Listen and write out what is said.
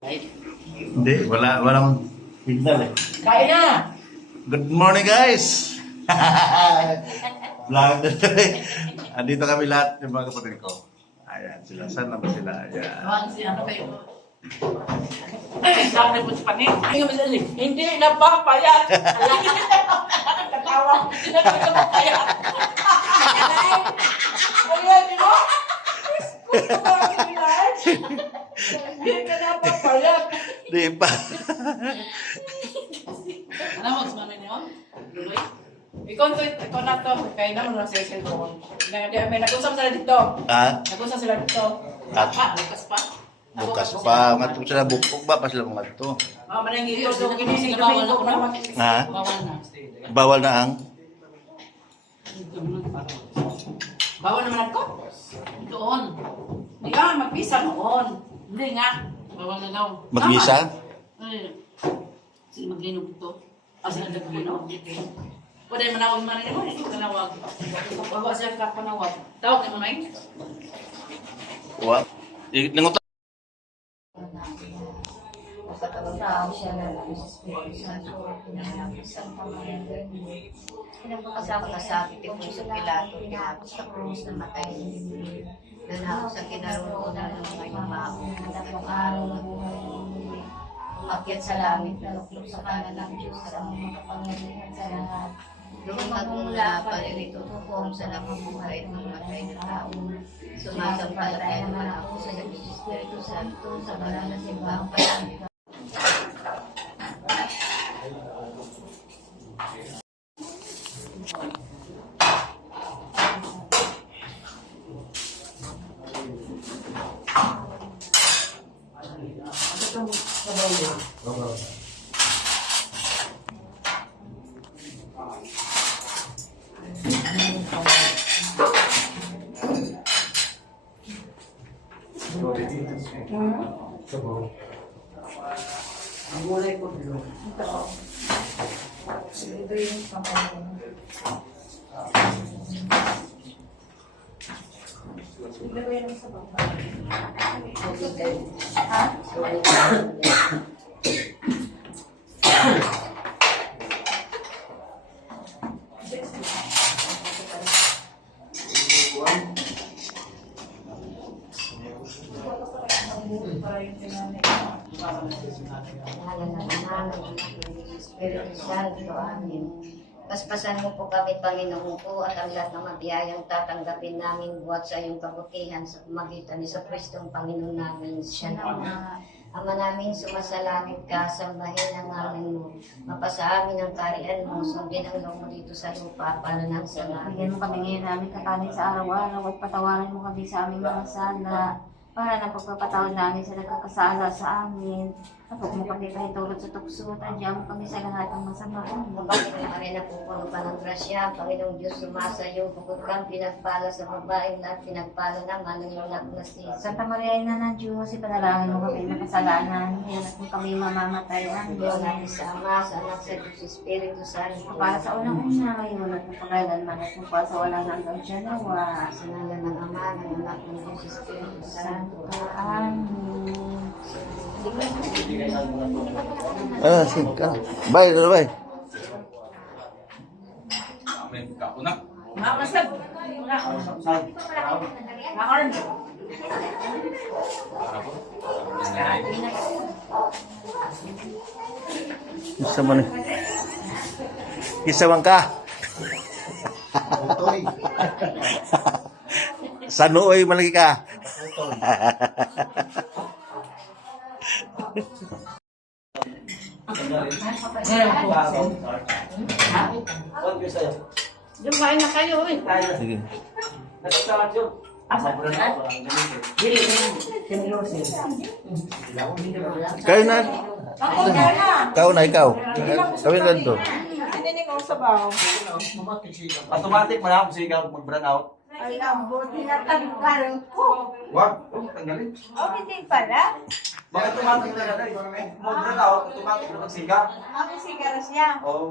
Hindi, walang signal eh. Kain na! Good morning guys! Vlog na andito kami lahat yung mga kapatid ko. Ayan sila. Saan na ba sila? Ayan. Ano kayo? Saan na po sa panin? Hindi na papayat! Katawa! Hindi na papayat! Ayan, di ba? Hindi ka na papayat! Di pa. Ano mo, sumamay niyo? Luloy? Ikaw na to. Kaya naman lang sa cellphone. May nag-usap sila dito. Ha? Nag-usap sila dito. At- Bukas pa. Bukas pa. Matong sila bukog ba? Pa sila mga to. Manang ito. Kinisig bawal na ko. Ha? Bawal na. Bawal na ang? Bawal naman ako? Doon. Hindi ka magpisa noon. Hindi nga. Bawal na daw. Mag-isa? Sige maglinog ito. Kasi nagdaglinog. Pwede manawag man rin mo. Ito kanawag. Bawa siya kapanawag. Tawag naman ay? Wa? Nangutan. Tao siya na lang sa Espiritu Santo, pinanapos ang pamayagan. Pinapakasama na sa akin po sa Pilato, pinapos sa krus na matay. Nanapos sa kinaroonan ng mga yumao, tatlong araw na buhay. Umakyat sa langit, naluklok sa kanan ng Diyos sa mga kapangyarihan sa lahat. Doon magmula palilito tukom sa nabubuhay at mamatay na tao. Sumasampalataya naman ako sa Espiritu Santo sa banal na simbang palangit. Ang gulay ko dito. Ito yung pamayagan. Ito ko yung sa baba. Ha? Espiritu Santo, amin. Paspasan mo po kami, Panginoon ko, at ang lahat ng mabiyayang tatanggapin namin buhat sa iyong kabutihan sa pamagitan ni sa Kristong Panginoon namin. Siya na Ama namin, sumasalangit ka, sambahin ang ngalan mo. Mapasa amin ang karian mo, sundin ang loob mo dito sa lupa, para nang sa langit. Bigyan mo kami ngayon namin kakanin sa araw-araw at patawarin mo kami sa aming mga sala para na pagpapatawad namin sa nagkakasala sa amin. At huwag mo kami pahintulot sa tukso at andiyan mo kami sa lahat ng masama. Bakit naman ay napupuno ka ng grasya, Panginoong Diyos sumasayo, bukod kang pinagpala sa babaeng lahat, pinagpala naman ng iyong anak na si Santa Maria, Ina ng Diyos, ipanalangin mo kami makasalanan, yan at kung kami mamamatay. Diyos Amen. natin sa Ama, sa Anak, sa Diyos, Espiritu Santo. Para sa unang-una ngayon at napagailan man at kung pa sa walang hanggang siya nawa. Sa ngalan ng Ama, ng Anak, ng Diyos, Espiritu Santo. Amen. Ah, sige. Bye, bye. Mama sab. Mahorn. Isa man. Isa man ka. Sa nooy malagi ka. Dumain na kayo eh. Sige. Kayo na. Ikaw na, ikaw. Kawin lang to. Hindi ko sa baw. Automatic man ako sigaw mag-brand out. Ay, ang buti na tanggalan ko. Wag, tanggalin. O, hindi pala. Bakit automatic na gano'n? Mag-brand out, automatic na magsigaw. Ang sigaras niya. Oo.